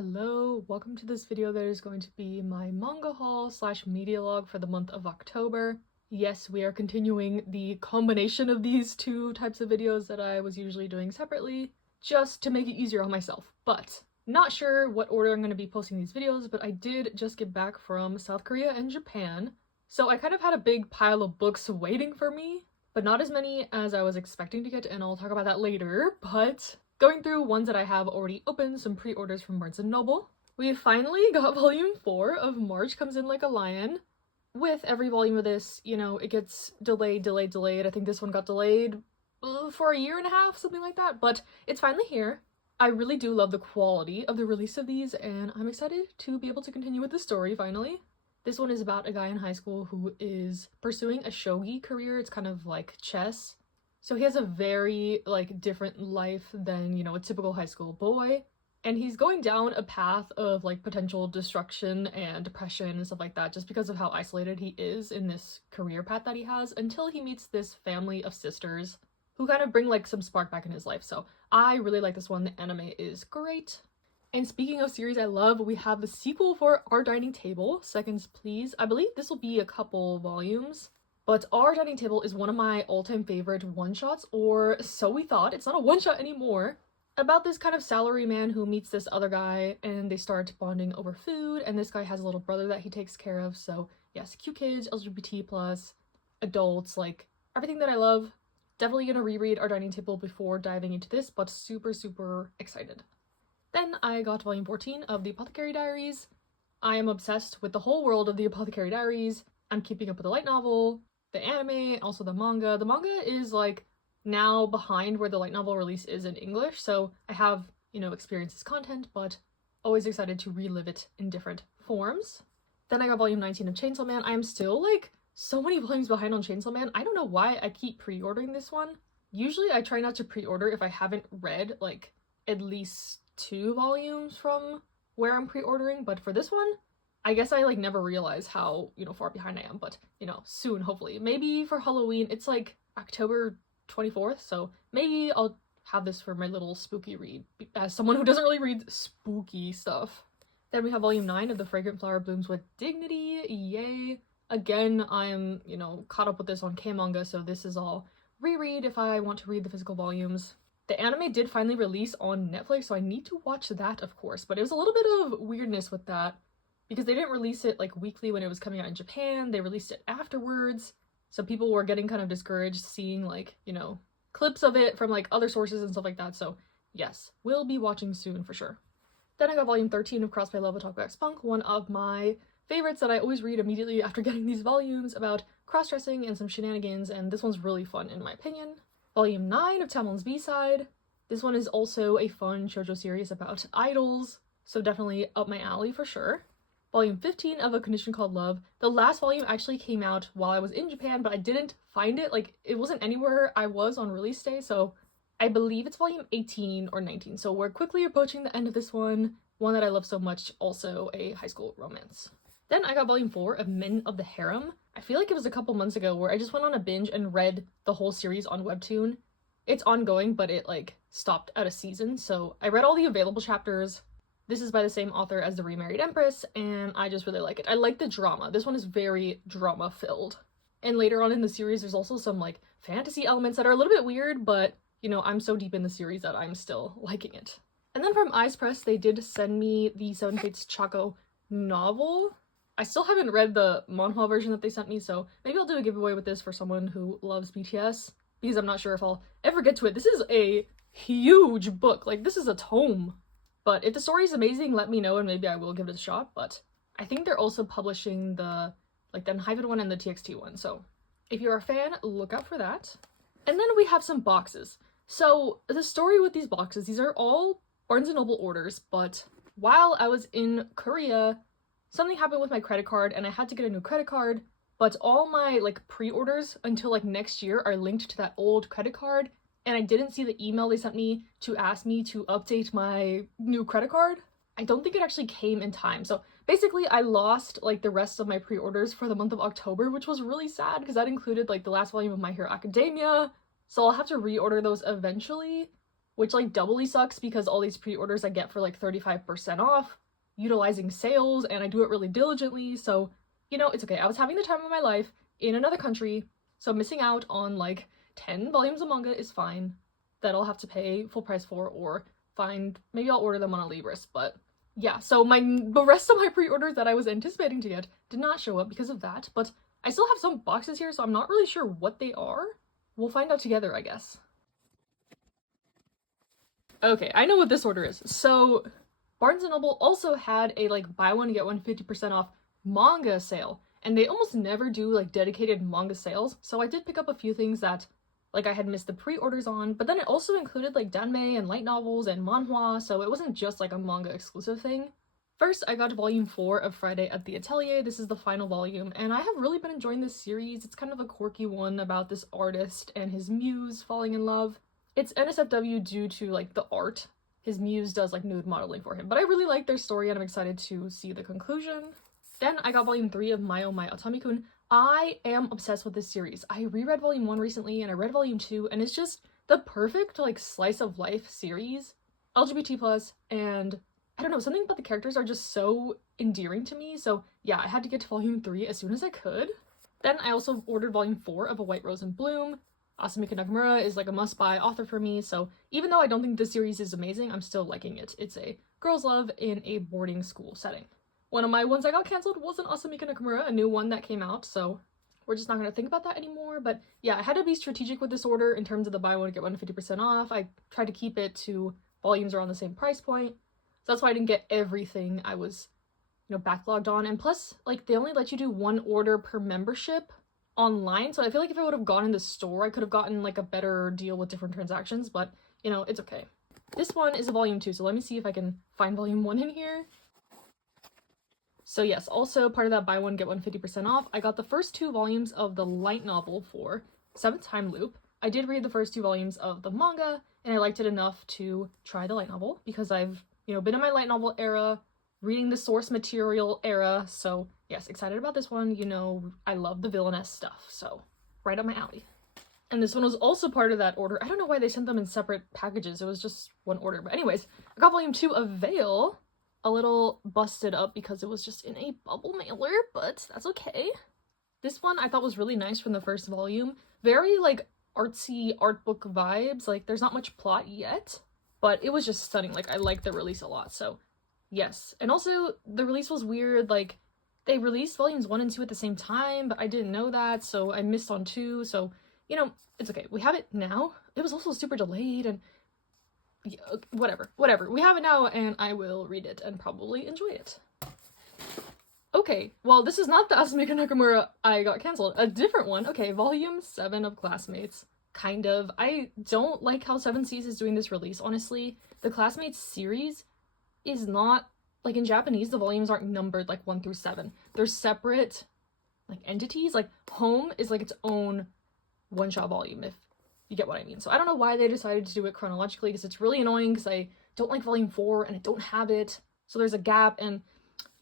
Hello, welcome to this video that is going to be my manga haul slash media log for the month of October. Yes, we are continuing the combination of these two types of videos that I was usually doing separately, just to make it easier on myself. But not sure what order I'm going to be posting these videos, but I did just get back from South Korea and Japan, so I kind of had a big pile of books waiting for me, but not as many as I was expecting to get, and I'll talk about that later, but going through ones that I have already opened, some pre-orders from Barnes & Noble. We finally got volume 4 of March Comes in Like a Lion. With every volume of this, you know, it gets delayed. I think this one got delayed for a year and a half, something like that, but it's finally here. I really do love the quality of the release of these, and I'm excited to be able to continue with the story finally. This one is about a guy in high school who is pursuing a shogi career. It's kind of like chess. So he has a very, different life than, you know, a typical high school boy. And he's going down a path of, potential destruction and depression and stuff like that just because of how isolated he is in this career path that he has until he meets this family of sisters who kind of bring, some spark back in his life. So I really like this one. The anime is great. And speaking of series I love, we have the sequel for Our Dining Table, Seconds Please. I believe this will be a couple volumes. But Our Dining Table is one of my all-time favorite one-shots, or so we thought. It's not a one-shot anymore. About this kind of salaryman who meets this other guy, and they start bonding over food, and this guy has a little brother that he takes care of, so yes, cute kids, LGBT+, adults, everything that I love. Definitely gonna reread Our Dining Table before diving into this, but super, super excited. Then I got volume 14 of The Apothecary Diaries. I am obsessed with the whole world of The Apothecary Diaries. I'm keeping up with the light novel, the anime, also the manga. The manga is now behind where the light novel release is in English, so I have, experienced this content, but always excited to relive it in different forms. Then I got volume 19 of Chainsaw Man. I am still so many volumes behind on Chainsaw Man. I don't know why I keep pre-ordering this one. Usually I try not to pre-order if I haven't read at least 2 volumes from where I'm pre-ordering, but for this one, I guess I never realized how, far behind I am, but, soon, hopefully. Maybe for Halloween, it's October 24th, so maybe I'll have this for my little spooky read, as someone who doesn't really read spooky stuff. Then we have volume 9 of The Fragrant Flower Blooms with Dignity, yay! Again, I'm, caught up with this on K-manga, so this is all reread if I want to read the physical volumes. The anime did finally release on Netflix, so I need to watch that, of course, but it was a little bit of weirdness with that, because they didn't release it weekly when it was coming out in Japan. They released it afterwards, so people were getting kind of discouraged seeing clips of it from other sources and stuff like that. So yes, we'll be watching soon for sure. Then I got volume 13 of Cross by Love with Talkback Spunk, one of my favorites that I always read immediately after getting these volumes about cross-dressing and some shenanigans, and this one's really fun in my opinion. Volume 9 of Tamon's B-Side. This one is also a fun shoujo series about idols, so definitely up my alley for sure. Volume 15 of A Condition Called Love. The last volume actually came out while I was in Japan, but I didn't find it. It wasn't anywhere I was on release day, so I believe it's volume 18 or 19. So we're quickly approaching the end of this one that I love so much, also a high school romance. Then I got volume 4 of Men of the Harem. I feel like it was a couple months ago where I just went on a binge and read the whole series on Webtoon. It's ongoing, but it stopped at a season, so I read all the available chapters. This is by the same author as The Remarried Empress, and I just really like it. I like the drama. This one is very drama-filled. And later on in the series, there's also some, fantasy elements that are a little bit weird, but, I'm so deep in the series that I'm still liking it. And then from Eyes Press, they did send me the Seven Fates Chaco novel. I still haven't read the manhwa version that they sent me, so maybe I'll do a giveaway with this for someone who loves BTS, because I'm not sure if I'll ever get to it. This is a huge book. This is a tome. But if the story is amazing, let me know and maybe I will give it a shot. But I think they're also publishing the Unhyped one and the TXT one. So if you're a fan, look out for that. And then we have some boxes. So the story with these boxes, these are all Barnes & Noble orders. But while I was in Korea, something happened with my credit card and I had to get a new credit card. But all my pre-orders until next year are linked to that old credit card. And I didn't see the email they sent me to ask me to update my new credit card. I don't think it actually came in time. So basically I lost the rest of my pre-orders for the month of October, which was really sad because that included the last volume of My Hero Academia. So I'll have to reorder those eventually. which like doubly sucks because all these pre-orders I get for like 35% off, utilizing sales, and I do it really diligently, so you know, it's okay. I was having the time of my life in another country, so missing out on like 10 volumes of manga is fine, that I'll have to pay full price for, or maybe I'll order them on a Libris, but yeah, so the rest of my pre-orders that I was anticipating to get did not show up because of that, but I still have some boxes here, so I'm not really sure what they are. We'll find out together, I guess. Okay, I know what this order is. So, Barnes & Noble also had a like buy one get one 50% off manga sale, and they almost never do like dedicated manga sales, so I did pick up a few things that like I had missed the pre-orders on, but then it also included like danmei and light novels and manhwa, so it wasn't just like a manga exclusive thing. First, I got volume 4 of Friday at the Atelier. This is the final volume, and I have really been enjoying this series. It's kind of a quirky one about this artist and his muse falling in love. It's NSFW due to like the art. His muse does like nude modeling for him, but I really like their story and I'm excited to see the conclusion. Then I got volume 3 of My Oh My Otamikun. I am obsessed with this series. I reread volume 1 recently and I read volume 2, and it's just the perfect like slice of life series. LGBT+, and I don't know, something about the characters are just so endearing to me, so yeah, I had to get to volume 3 as soon as I could. Then I also ordered volume 4 of A White Rose in Bloom. Asumika Nakamura is like a must-buy author for me, so even though I don't think this series is amazing, I'm still liking it. It's a girl's love in a boarding school setting. One of my ones I got cancelled wasn't Asumika Nakamura, a new one that came out, so we're just not going to think about that anymore. But yeah, I had to be strategic with this order in terms of the buy one get one 50% off. I tried to keep it to volumes around the same price point, so that's why I didn't get everything I was, you know, backlogged on. And plus, like, they only let you do one order per membership online, so I feel like if I would have gone in the store, I could have gotten like a better deal with different transactions, but you know, it's okay. This one is a volume 2, so let me see if I can find volume 1 in here. So yes, also part of that buy one get one 50% off, I got the first 2 volumes of the light novel for Seventh Time Loop. I did read the first 2 volumes of the manga, and I liked it enough to try the light novel, because I've, you know, been in my light novel era, reading the source material era, so yes, excited about this one. You know, I love the villainess stuff, so right up my alley. And this one was also part of that order. I don't know why they sent them in separate packages, it was just one order, but anyways, I got volume 2 of Veil, a little busted up because it was just in a bubble mailer, but that's okay. This one I thought was really nice from the first volume. Very like artsy art book vibes, like there's not much plot yet, but it was just stunning. Like I liked the release a lot, so yes. And also the release was weird, like they released volumes 1 and 2 at the same time, but I didn't know that, so I missed on 2, so you know, it's okay. We have it now. It was also super delayed, and yeah, whatever. We have it now, and I will read it and probably enjoy it. Okay, well, this is not the Asumika Nakamura I got cancelled. A different one. Okay, volume 7 of Classmates. Kind of. I don't like how 7 Seas is doing this release, honestly. The Classmates series is not, like in Japanese, the volumes aren't numbered like 1 through 7. They're separate, like, entities. Like, Home is like its own one-shot volume, if you get what I mean. So I don't know why they decided to do it chronologically, because it's really annoying, because I don't like volume 4 and I don't have it, so there's a gap. And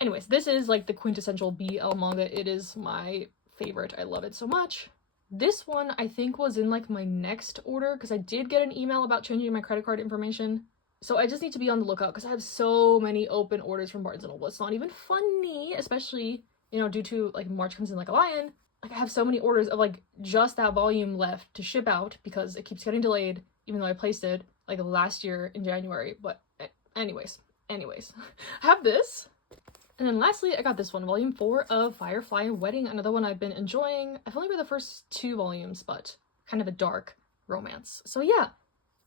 anyways, this is like the quintessential BL manga. It is my favorite. I love it so much. This one I think was in like my next order, because I did get an email about changing my credit card information, so I just need to be on the lookout, because I have so many open orders from Barnes & Noble. It's not even funny, especially, you know, due to like March comes in like a lion. Like, I have so many orders of like just that volume left to ship out, because it keeps getting delayed, even though I placed it like last year in January. But anyways, I have this. And then lastly, I got this one, volume 4 of Firefly Wedding, another one I've been enjoying. I've only read the first 2 volumes, but kind of a dark romance. So yeah,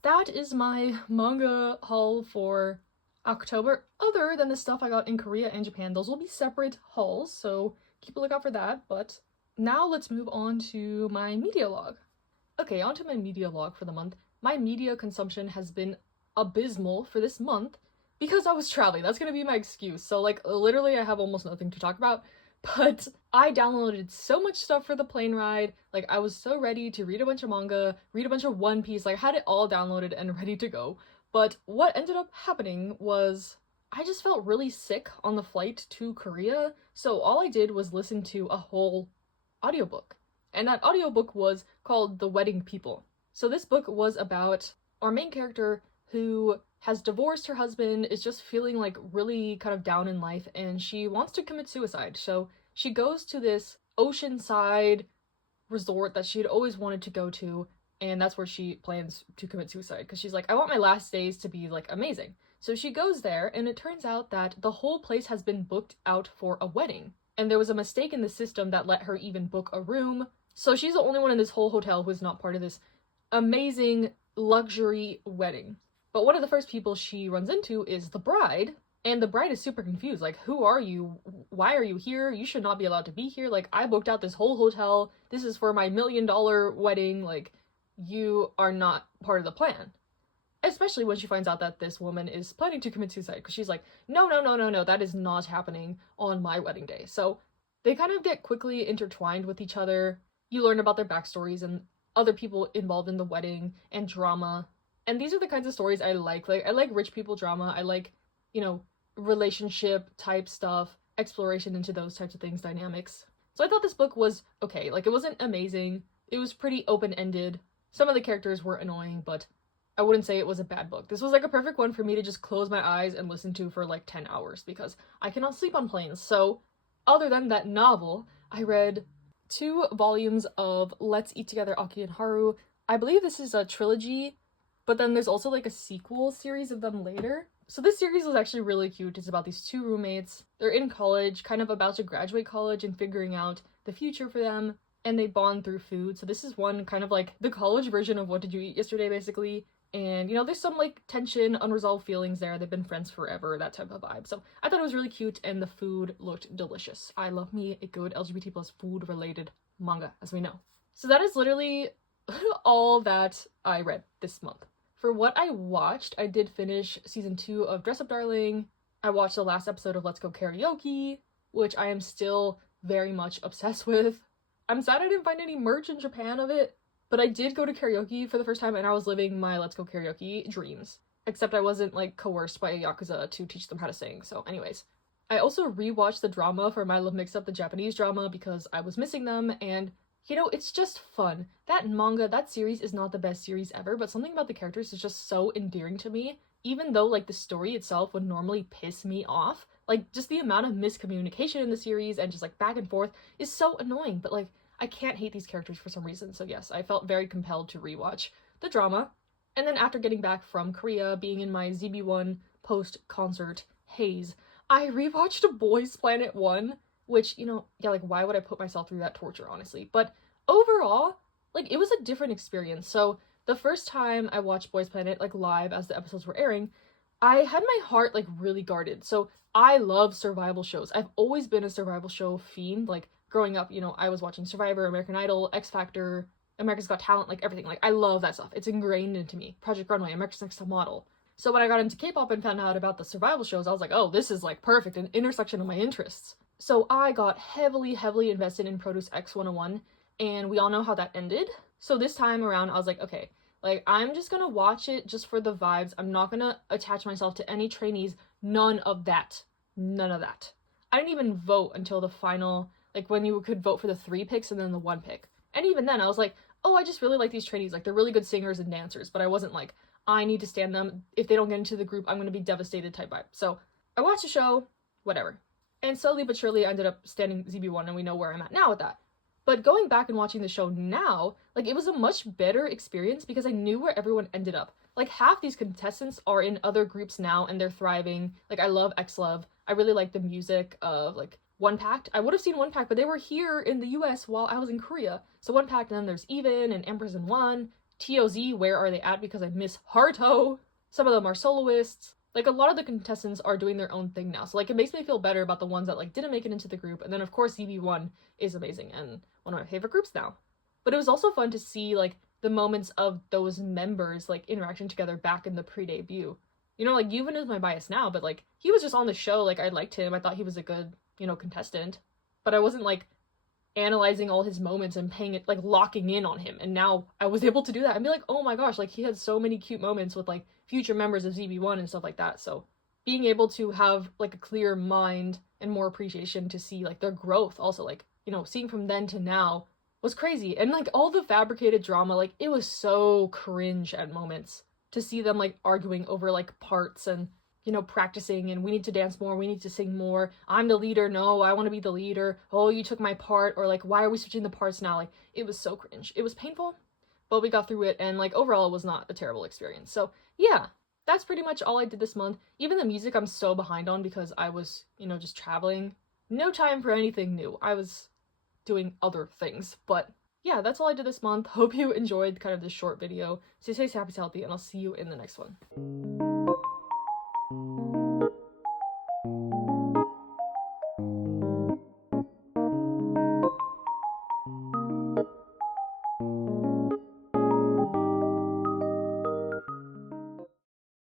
that is my manga haul for October, other than the stuff I got in Korea and Japan. Those will be separate hauls, so keep a lookout for that. But now let's move on to my media log. Okay, on to my media log for the month. My media consumption has been abysmal for this month because I was traveling. That's gonna be my excuse. So like literally I have almost nothing to talk about, but I downloaded so much stuff for the plane ride. Like I was so ready to read a bunch of manga, read a bunch of One Piece, like I had it all downloaded and ready to go. But what ended up happening was I just felt really sick on the flight to Korea, so all I did was listen to a whole audiobook. And that audiobook was called The Wedding People. So this book was about our main character who has divorced her husband, is just feeling like really kind of down in life, and she wants to commit suicide. So she goes to this oceanside resort that she had always wanted to go to, and that's where she plans to commit suicide because she's like, I want my last days to be like amazing. So she goes there, and it turns out that the whole place has been booked out for a wedding, and there was a mistake in the system that let her even book a room. So she's the only one in this whole hotel who is not part of this amazing luxury wedding. But one of the first people she runs into is the bride, and the bride is super confused. Like, who are you? Why are you here? You should not be allowed to be here. Like, I booked out this whole hotel. This is for my $1 million wedding. Like, you are not part of the plan. Especially when she finds out that this woman is planning to commit suicide, because she's like, no, no, no, no, no, that is not happening on my wedding day. So they kind of get quickly intertwined with each other. You learn about their backstories and other people involved in the wedding and drama. And these are the kinds of stories I like. Like, I like rich people drama. I like, you know, relationship type stuff, exploration into those types of things, dynamics. So I thought this book was okay. Like, it wasn't amazing. It was pretty open-ended. Some of the characters were annoying, but I wouldn't say it was a bad book. This was like a perfect one for me to just close my eyes and listen to for like 10 hours because I cannot sleep on planes. So other than that novel, I read 2 volumes of Let's Eat Together Aki and Haru. I believe this is a trilogy, but then there's also like a sequel series of them later. So this series was actually really cute. It's about these 2 roommates. They're in college, kind of about to graduate college and figuring out the future for them, and they bond through food. So this is one kind of like the college version of What Did You Eat Yesterday, basically. And, you know, there's some, like, tension, unresolved feelings there. They've been friends forever, that type of vibe. So I thought it was really cute, and the food looked delicious. I love me a good LGBT plus food-related manga, as we know. So that is literally all that I read this month. For what I watched, I did finish season 2 of Dress Up Darling. I watched the last episode of Let's Go Karaoke, which I am still very much obsessed with. I'm sad I didn't find any merch in Japan of it, but I did go to karaoke for the first time, and I was living my Let's Go Karaoke dreams. Except I wasn't, like, coerced by a Yakuza to teach them how to sing, so anyways. I also rewatched the drama for My Love Mix-Up, the Japanese drama, because I was missing them, and, you know, it's just fun. That manga, that series is not the best series ever, but something about the characters is just so endearing to me, even though, like, the story itself would normally piss me off. Like, just the amount of miscommunication in the series and just, like, back and forth is so annoying, but, like, I can't hate these characters for some reason, so yes, I felt very compelled to rewatch the drama. And then after getting back from Korea, being in my ZB1 post-concert haze, I rewatched Boys Planet 1, which, you know, yeah, like, why would I put myself through that torture, honestly? But overall, like, it was a different experience. So the first time I watched Boys Planet, like, live as the episodes were airing, I had my heart, like, really guarded. So I love survival shows. I've always been a survival show fiend, like, growing up, you know, I was watching Survivor, American Idol, X Factor, America's Got Talent, like everything. Like, I love that stuff. It's ingrained into me. Project Runway, America's Next Top Model. So when I got into K-pop and found out about the survival shows, I was like, oh, this is like perfect, an intersection of my interests. So I got heavily invested in Produce X 101, and we all know how that ended. So this time around, I was like, okay, like, I'm just gonna watch it just for the vibes. I'm not gonna attach myself to any trainees. None of that. None of that. I didn't even vote until the final, like, when you could vote for the 3 picks and then the 1 pick. And even then, I was like, oh, I just really like these trainees. Like, they're really good singers and dancers. But I wasn't like, I need to stand them. If they don't get into the group, I'm going to be devastated type vibe. So I watched the show, whatever. And slowly but surely, I ended up standing ZB1, and we know where I'm at now with that. But going back and watching the show now, like, it was a much better experience because I knew where everyone ended up. Like, half these contestants are in other groups now, and they're thriving. Like, I love X-Love. I really like the music of, like, One Pact. I would have seen One Pact, but they were here in the US while I was in Korea. So One Pact, and then there's Even and Empress in One. TOZ, where are they at? Because I miss Haruto. Some of them are soloists. Like, a lot of the contestants are doing their own thing now. So, like, it makes me feel better about the ones that, like, didn't make it into the group. And then, of course, ZB1 is amazing and one of my favorite groups now. But it was also fun to see, like, the moments of those members, like, interaction together back in the pre-debut. You know, like, Yuvin is my bias now, but, like, he was just on the show. Like, I liked him. I thought he was a good, you know, contestant. But I wasn't, like, analyzing all his moments and paying it, like, locking in on him. And now I was able to do that and be like, oh my gosh, like, he had so many cute moments with, like, future members of ZB1 and stuff like that. So being able to have, like, a clear mind and more appreciation to see, like, their growth also, like, you know, seeing from then to now was crazy. And, like, all the fabricated drama, like, it was so cringe at moments. to see them like arguing over like parts and, you know, practicing, and we need to dance more, we need to sing more, I'm the leader, no, I want to be the leader, oh, you took my part, or like, why are we switching the parts now? Like, it was so cringe. It was painful, but we got through it, and like overall it was not a terrible experience. So yeah, that's pretty much all I did this month. Even the music I'm so behind on because I was, you know, just traveling. No time for anything new. I was doing other things, but yeah, that's all I did this month. Hope you enjoyed kind of this short video. Stay safe, happy, healthy, and I'll see you in the next one.